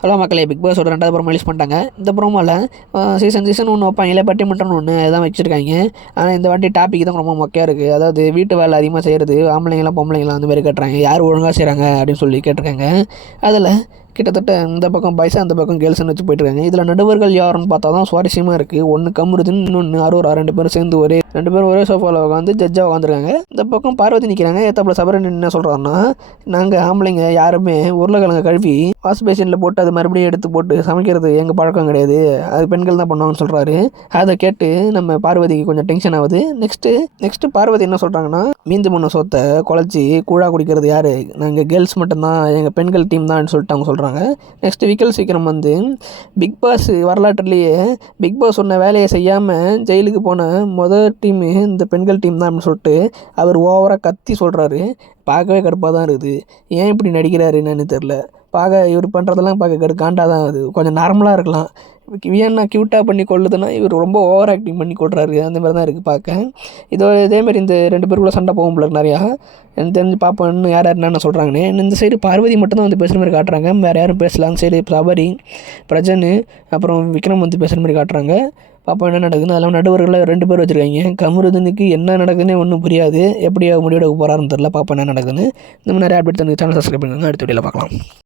Hello மக்களே, big பாஸோட 2வது promo release பண்ணிட்டாங்க. இந்த ப்ரோமோவில் சீசன் ஒன்று வைப்பாங்களே, பட்டிமன்றம்னு ஒன்று தான் வச்சுருக்காங்க. ஆனால் இந்த வாட்டி டாபிக் தான் ரொம்ப மொக்கையாக இருக்குது. அதாவது வீட்டு வேலை அதிகமாக செய்கிறது, ஆம்பளைங்களாம் பொம்பளைங்களாம் அந்த மாதிரி கேட்டுறாங்க. யார் ஒழுங்காக செய்கிறாங்க அப்படின்னு சொல்லி கேட்டிருக்காங்க. அதில் கிட்டத்தட்ட இந்த பக்கம் பாய்ஸ், அந்த பக்கம் கேர்ள்ஸ்னு வச்சு போயிட்டுருக்காங்க. இதில் நடுவர்கள் யாருன்னு பார்த்தா தான் சுவாரஸ்யமாக இருக்குது. ஒன்று கமருதுன்னு, இன்னொன்று அரோரா. 2 பேரும் சேர்ந்து ரெண்டு பேரும் ஒரே சோஃபாவில் உட்காந்து ஜட்ஜாக உட்காந்துருக்காங்க. இந்த பக்கம் பார்வதி நிற்கிறாங்க. ஏத்தாப்புல சபரன் என்ன சொல்கிறாருன்னா, நாங்கள் ஆம்பளைங்க யாருமே உருளைக்கிழங்க கழுவி வாஷ் பேஷனில் போட்டு அது மறுபடியும் எடுத்து போட்டு சமைக்கிறது எங்கள் பழக்கம் கிடையாது, அது பெண்கள் தான் பண்ணுவாங்கன்னு சொல்கிறாரு. அதை கேட்டு நம்ம பார்வதிக்கு கொஞ்சம் டென்ஷன் ஆகுது. நெக்ஸ்ட்டு பார்வதி என்ன சொல்கிறாங்கன்னா, மீந்து முன்ன சொத்தை குழச்சி கூழா குடிக்கிறது யார், நாங்கள் கேர்ள்ஸ் மட்டும்தான், எங்கள் பெண்கள் டீம் தான் சொல்லிட்டு அவங்க சொல்கிறாங்க. நெக்ஸ்ட்டு விக்கல் சீக்கிரம் வந்து, பிக் பாஸ் வரலாற்றுலேயே பிக் பாஸ் சொன்ன வேலையை செய்யாமல் ஜெயிலுக்கு போன முதல் டீமு இந்த பெண்கள் டீம் தான் அப்படின்னு சொல்லிட்டு அவர் ஓவராக கத்தி சொல்கிறாரு. பார்க்கவே கடுப்பாக தான் இருக்குது. ஏன் இப்படி நடிக்கிறாரு என்னன்னு தெரில. இவர் பண்ணுறதெல்லாம் பார்க்க காண்டாக தான் ஆகுது. கொஞ்சம் நார்மலாக இருக்கலாம். வியன்னா க்யூட்டாக பண்ணி கொள்ளுதுன்னா இவர் ரொம்ப ஓவர் ஆக்டிங் பண்ணி கொள்கிறாரு. அந்த மாதிரி தான் இருக்குது பார்க்க. இதேமாரி இந்த 2 பேருக்குள்ளே சண்டை போகும் போல நிறையா. எனக்கு தெரிஞ்சு பார்ப்போம் இன்னும் யார் என்னென்ன சொல்கிறாங்கன்னு. இந்த சைடு பார்வதி மட்டும்தான் வந்து பேசுகிற மாதிரி காட்டுறாங்க. வேறு யாரும் பேசல. அந்த சைடு சபரி, பிரஜன், அப்புறம் விக்ரம் வந்து பேசுகிற மாதிரி காட்டுறாங்க. பார்ப்போம் என்ன நடக்குதுன்னு. அதெல்லாம் நடுவர்களில் 2 பேர் வச்சுருக்காங்க. கமருதனுக்கு என்ன நடக்குதுன்னே ஒன்றும் புரியாது. எப்படி முடிவெடுக்க போகிறாருன்னு தெரில. பார்ப்போம் என்ன நடக்குதுன்னு. இந்த மாதிரி நிறைய அப்டேட் சேனல் சப்ஸ்கிரைப் பண்ணுங்க. அடுத்த வீடியோவில் பார்க்கலாம்.